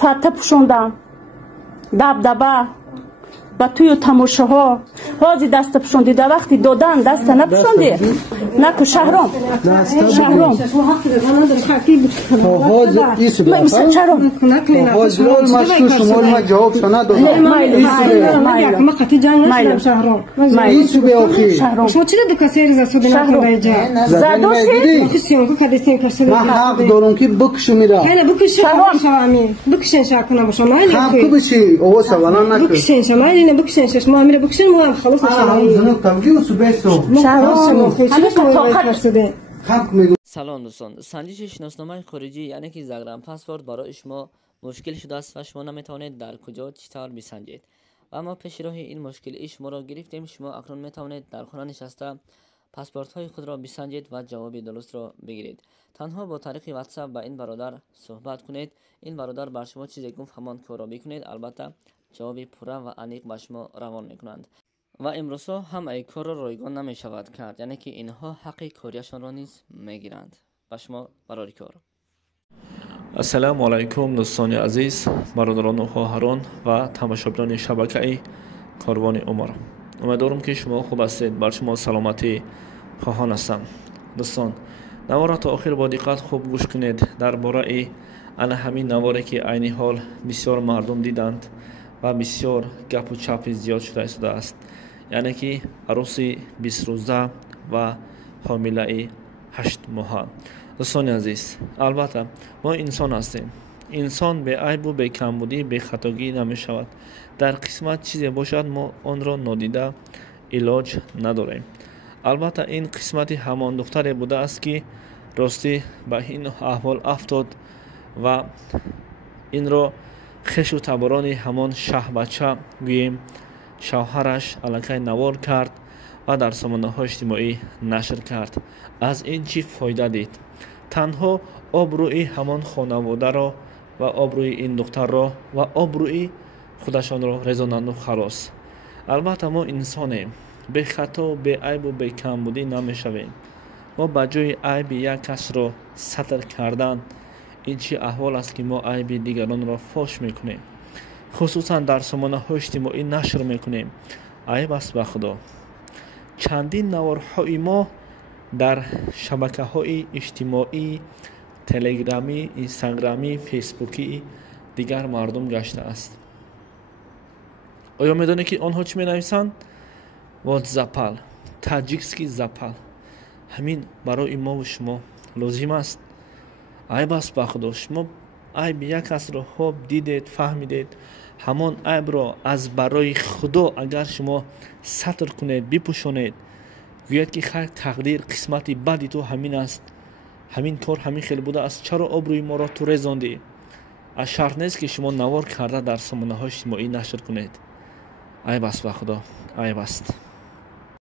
фата пӯшондам, дабдаба ба тӯю тамошоҳо ҳози даста пӯшондӣ, да вақти додан даста напӯшондӣ? Наку Шаҳром, Шаҳром سلام دوستان، سنجش شناسنامه خارجی یعنی که زگرم پاسپورت برای شما مشکل شده است و شما نمیتوانید در کجا چطور بسنجید. و ما پیش راه این مشکل شما را گرفتیم. شما اکنون میتوانید در خانه نشسته پاسپورت های خود را بسنجید و جواب درست را بگیرید. تنها با طریق واتساپ با این برادر صحبت کنید. این برادر بر شما چیزی گفت همان کار را بکنید. البته جواب پوره و عمیق به شما روان میکنند و امروزها هم ای کار را رایگان نمی شود کرد، یعنی که اینها حق کاریشان را نیز میگیرند. به شما برای کار. السلام علیکم دوستان عزیز، برادران و خواهران و تماشاگران شبکه کاروان عمر. امیدوارم که شما خوب هستید. بر شما سلامتی خواهان هستم. دوستان، نوار را تا آخر با دقت خوب گوش کنید. درباره همین نواری که عین حال بسیار مردم دیدند و بسیار گپ و چپ زیاد شده است، یعنی که عروسی 20 روزه و حامله 8 ماه. دوستان عزیز، البته ما انسان هستیم. انسان به عیب و به کمبودی به خطاگی نمی شود. در قسمت چیزی باشد ما آن را نادیده علاج نداریم. البته این قسمت همان دختری بوده است که راستی به این احوال افتاد و این را خش و تبران همان شه بچه گوییم شوهرش الکی نوار کرد و در سامانه‌های اجتماعی نشر کرد. از این چی فایده دید؟ تنها آبروی همان خانواده را و آبروی این دختر را و آبروی خودشان را رساندند و خلاص. البته ما انسانیم، به خطا و به عیب و به کمبودی نمیشویم. ما به جای عیب یک کس را ستر کردن، این چی احوال است که ما عیب دیگران را فاش میکنیم، خصوصا در سامانه‌های اجتماعی نشر میکنیم. عیب است به خدا. چندین نوارهای ما در شبکه‌های اجتماعی، تلگرامی، اینستاگرامی، فیسبوکی دیگر مردم گشته است. آیا میدونید که آنها چی مینویسند؟ واتزاپل، تاجیکسکی زاپل. همین برای ما و شما لازم است. عیب است به خدا. شما عیب یک کس را خوب دیدید، فهمیدید، همان عیب را از برای خدا اگر شما ستر کنید، بپوشانید، گوید که خیر تقدیر قسمت بدی تو همین است، همین کار همین خیلی بوده است، چرا آبروی ما را تو رساندی؟ از شرط نیست که شما نوار کرده در سامانه‌های اجتماعی نشر کنید. عیب است به خدا، عیب است.